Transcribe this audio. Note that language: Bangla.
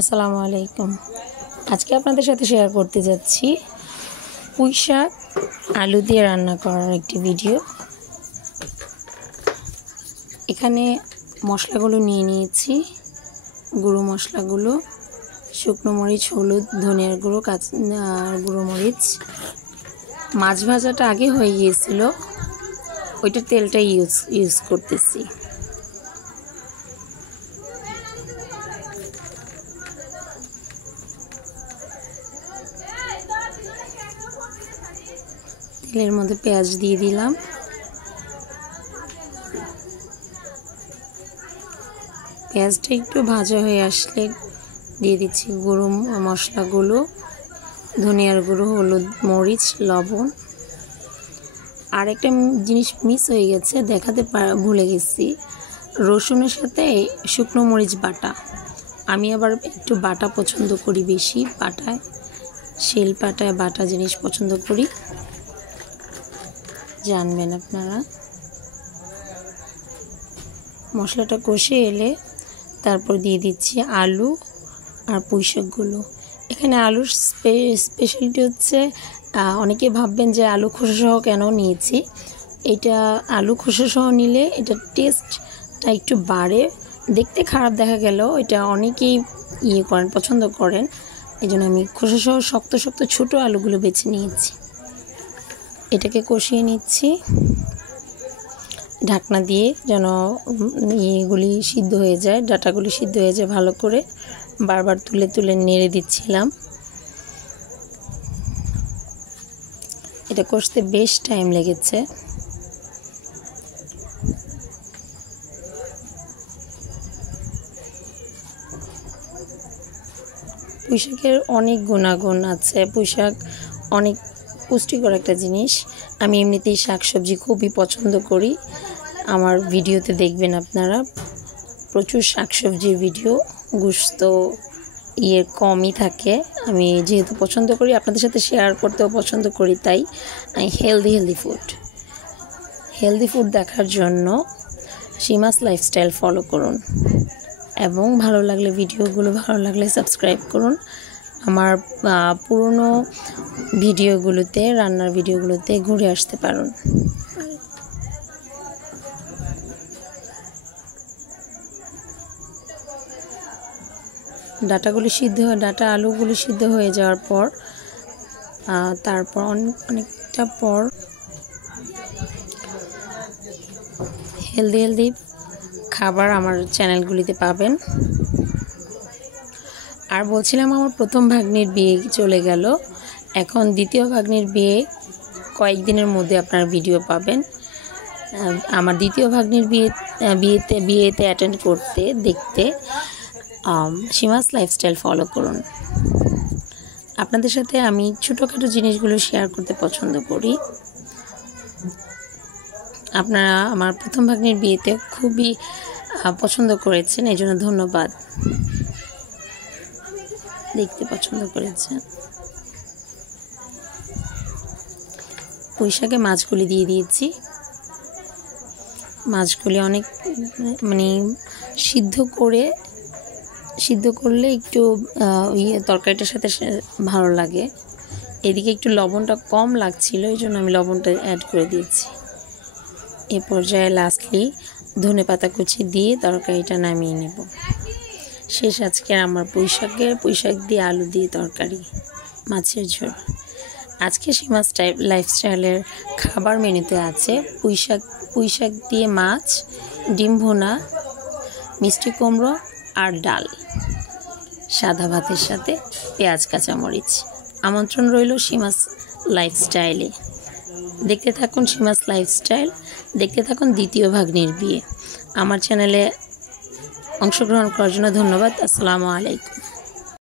আসসালামু আলাইকুম। আজকে আপনাদের সাথে শেয়ার করতে যাচ্ছি পুঁই শাক আলু দিয়ে রান্না করার একটি ভিডিও। এখানে মশলাগুলো নিয়ে নিয়েছি, গুঁড়ো মশলাগুলো, শুকনো মরিচ, হলুদ, ধনিয়ার গুঁড়ো, গুঁড়ো মরিচ। মাছ ভাজাটা আগে হয়ে গিয়েছিল, ওইটা তেলটা ইউজ করতেছি। তেলের মধ্যে পেঁয়াজ দিয়ে দিলাম, পেঁয়াজটা একটু ভাজা হয়ে আসলে দিয়ে দিচ্ছি গুঁড়ো মশলাগুলো, ধনিয়ার গুঁড়ো, হলুদ, মরিচ, লবণ। আর একটা জিনিস মিস হয়ে গেছে, দেখাতে ভুলে গেছি, রসুনের সাথে শুকনো মরিচ বাটা। আমি আবার একটু বাটা পছন্দ করি, বেশি বাটায়, শিল পাটায় বাটা জিনিস পছন্দ করি, জানবেন আপনারা। মশলাটা কষে এলে তারপর দিয়ে দিচ্ছি আলু আর পুঁই শাকগুলো। এখানে আলুর স্পেশালিটি হচ্ছে, অনেকে ভাববেন যে আলু খোসাসহ কেন নিয়েছি। এটা আলু খোসাসহ নিলে এটা টেস্টটা একটু বাড়ে, দেখতে খারাপ দেখা গেলেও এটা অনেকেই পছন্দ করেন। এই জন্য আমি খোসাসহ শক্ত শক্ত ছোটো আলুগুলো বেছে নিয়েছি। এটাকে কষিয়ে নিচ্ছি ঢাকনা দিয়ে, যেন ইয়েগুলি সিদ্ধ হয়ে যায়, ডাটাগুলি সিদ্ধ হয়ে যায় ভালো করে। বারবার তুলে তুলে নেড়ে দিচ্ছিলাম। এটা কষতে বেশ টাইম লেগেছে। পুঁই শাকের অনেক গুণাগুণ আছে। পুঁই শাক অনেক পুষ্টিকর একটা জিনিস। আমি এমনিতেই শাকসবজি খুবই পছন্দ করি। আমার ভিডিওতে দেখবেন আপনারা প্রচুর শাকসবজির ভিডিও, গোশত কমই থাকে। আমি যেহেতু পছন্দ করি, আপনাদের সাথে শেয়ার করতেও পছন্দ করি, তাই হেলদি ফুড দেখার জন্য সীমাস লাইফস্টাইল ফলো করুন, এবং ভালো লাগলে ভিডিওগুলো ভালো লাগলে সাবস্ক্রাইব করুন। আমার পুরনো ভিডিওগুলোতে, রান্নার ভিডিওগুলোতে ঘুরে আসতে পারুন। ডাটা আলুগুলি সিদ্ধ হয়ে যাওয়ার পর তারপর অনেকটা পর হেলদি খাবার আমার চ্যানেলগুলিতে পাবেন। আর বলছিলাম, আমার প্রথম ভাগ্নির বিয়ে চলে গেল, এখন দ্বিতীয় ভাগ্নির বিয়ে কয়েকদিনের মধ্যে আপনার ভিডিও পাবেন। আমার দ্বিতীয় ভাগ্নির বিয়েতে অ্যাটেন্ড করতে দেখতে সীমাস লাইফস্টাইল ফলো করুন। আপনাদের সাথে আমি ছোটোখাটো জিনিসগুলো শেয়ার করতে পছন্দ করি। আপনারা আমার প্রথম ভাগ্নির বিয়েতে খুবই পছন্দ করেছেন, এই জন্য ধন্যবাদ। দেখতে পছন্দ করেছেন। পুঁই শাকে মাছগুলি দিয়ে দিয়েছি। মাছগুলি অনেক সিদ্ধ করলে একটু তরকারিটার সাথে ভালো লাগে। এদিকে একটু লবণটা কম লাগছিল, এই জন্য আমি লবণটা অ্যাড করে দিয়েছি। এ পর্যায়ে লাস্টলি ধনেপাতা কুচি দিয়ে তরকারিটা নামিয়ে নেব। শেষ আজকে আমার পুঁই শাক দিয়ে আলু দিয়ে তরকারি, মাছের ঝোল। আজকে সীমাস লাইফস্টাইলের খাবার মেনুতে আছে পুঁই শাক দিয়ে মাছ, ডিম ভুনা, মিষ্টি কুমড়ো আর ডাল, সাদা ভাতের সাথে পেঁয়াজ কাঁচামরিচ। আমন্ত্রণ রইল সীমাস লাইফস্টাইলে। দেখতে থাকুন সীমাস লাইফস্টাইল, দেখতে থাকুন দ্বিতীয় ভাগ্নির বিয়ে। আমার চ্যানেলে অংশগ্রহণ করার জন্য ধন্যবাদ। আসসালামু আলাইকুম।